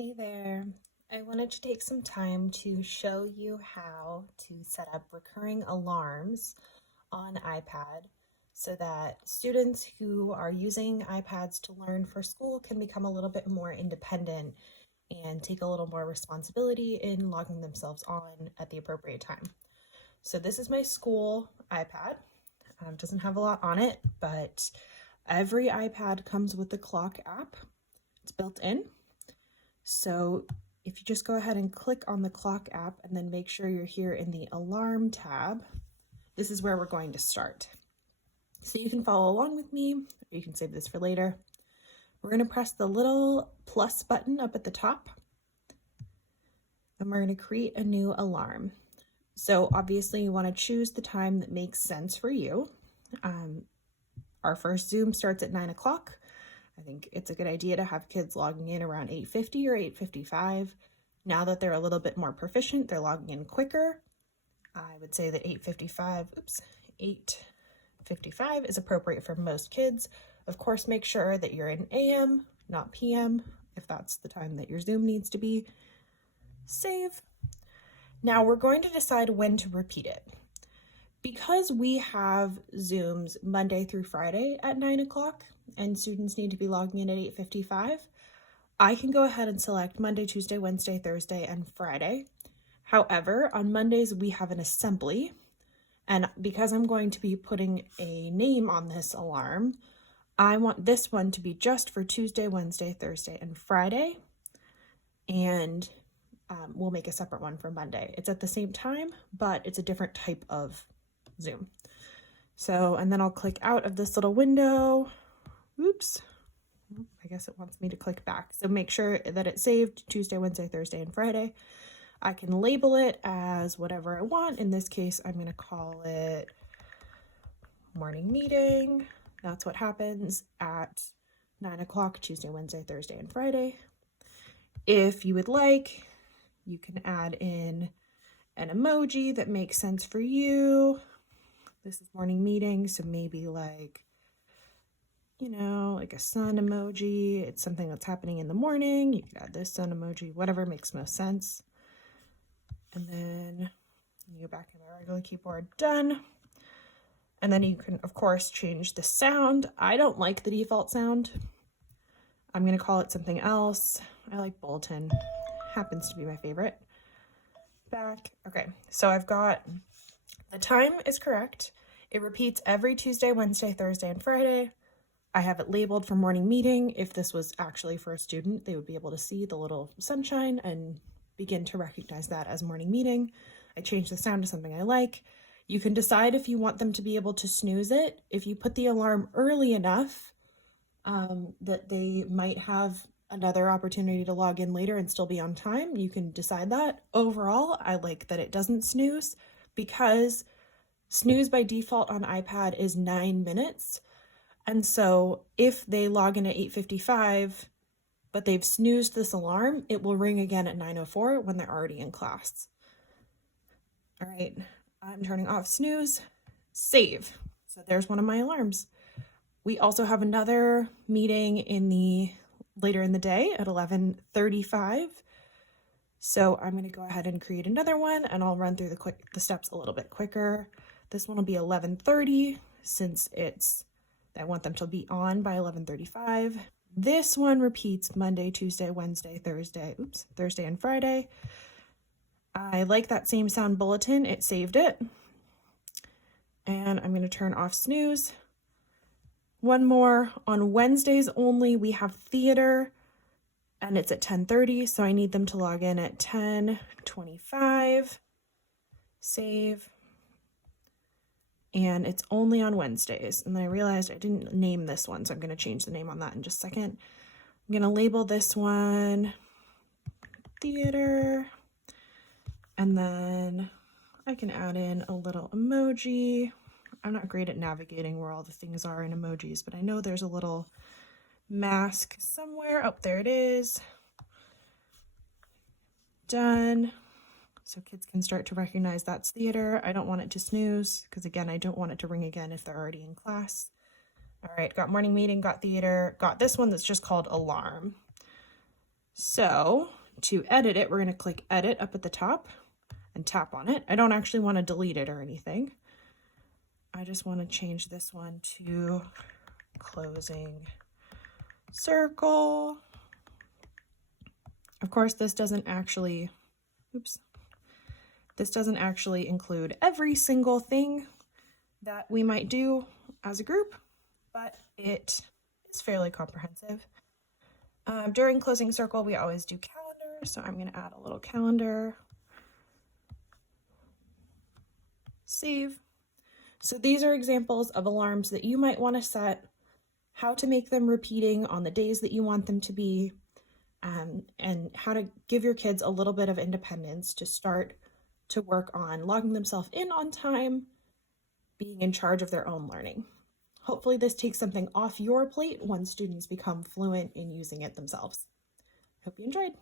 Hey there. I wanted to take some time to show you how to set up recurring alarms on iPad so that students who are using iPads to learn for school can become a little bit more independent and take a little more responsibility in logging themselves on at the appropriate time. So this is my school iPad. Doesn't have a lot on it, but every iPad comes with the clock app. It's built in. So if you just go ahead and click on the clock app and then make sure you're here in the alarm tab, this is where we're going to start. So you can follow along with me, or you can save this for later. We're going to press the little plus button up at the top, and we're going to create a new alarm. So obviously you want to choose the time that makes sense for you. Our first Zoom starts at 9 o'clock. I think it's a good idea to have kids logging in around 8:50 or 8:55. Now that they're a little bit more proficient, they're logging in quicker. I would say that 8:55 is appropriate for most kids. Of course, make sure that you're in AM, not PM, if that's the time that your Zoom needs to be. Save. Now we're going to decide when to repeat it. Because we have Zooms Monday through Friday at 9 o'clock and students need to be logging in at 8:55, I can go ahead and select Monday, Tuesday, Wednesday, Thursday, and Friday. However, on Mondays we have an assembly, and because I'm going to be putting a name on this alarm, I want this one to be just for Tuesday, Wednesday, Thursday, and Friday, and we'll make a separate one for Monday. It's at the same time, but it's a different type of Zoom. So, and then I'll click out of this little window. Oops. I guess it wants me to click back. So make sure that it's saved Tuesday, Wednesday, Thursday, and Friday. I can label it as whatever I want. In this case, I'm going to call it morning meeting. That's what happens at 9 o'clock, Tuesday, Wednesday, Thursday, and Friday. If you would like, you can add in an emoji that makes sense for you. This is morning meeting, so maybe like, like a sun emoji. It's something that's happening in the morning. You could add this sun emoji, whatever makes most sense. And then you go back to my regular keyboard, done. And then you can, of course, change the sound. I don't like the default sound. I'm going to call it something else. I like bulletin. Happens to be my favorite. Back. Okay, so I've got the time is correct. It repeats every Tuesday, Wednesday, Thursday, and Friday. I have it labeled for morning meeting. If this was actually for a student, they would be able to see the little sunshine and begin to recognize that as morning meeting. I changed the sound to something I like. You can decide if you want them to be able to snooze it. If you put the alarm early enough that they might have another opportunity to log in later and still be on time, you can decide that. Overall, I like that it doesn't snooze because snooze by default on iPad is 9 minutes. And so if they log in at 8:55, but they've snoozed this alarm, it will ring again at 9:04 when they're already in class. All right, I'm turning off snooze, save. So there's one of my alarms. We also have another meeting later in the day at 11:35. So I'm going to go ahead and create another one, and I'll run through the steps a little bit quicker. This one will be 11:30 since I want them to be on by 11:35. This one repeats Monday, Tuesday, Wednesday, Thursday, and Friday. I like that same sound bulletin. It saved it. And I'm going to turn off snooze. One more. On Wednesdays only, we have theater, and it's at 10:30, so I need them to log in at 10:25. Save. And it's only on Wednesdays. And then I realized I didn't name this one, so I'm going to change the name on that in just a second. I'm going to label this one theater, and then I can add in a little emoji. I'm not great at navigating where all the things are in emojis, but I know there's a little mask somewhere. Oh, there it is. Done. So kids can start to recognize that's theater. I don't want it to snooze because, again, I don't want it to ring again if they're already in class. All right, got morning meeting, got theater, got this one that's just called alarm. So to edit it, we're going to click edit up at the top and tap on it. I don't actually want to delete it or anything. I just want to change this one to closing circle. Of course, this doesn't actually, this doesn't actually include every single thing that we might do as a group, but it is fairly comprehensive. During closing circle, we always do calendar, so I'm going to add a little calendar. Save. So these are examples of alarms that you might want to set, how to make them repeating on the days that you want them to be, and how to give your kids a little bit of independence to start to work on logging themselves in on time, being in charge of their own learning. Hopefully this takes something off your plate when students become fluent in using it themselves. Hope you enjoyed.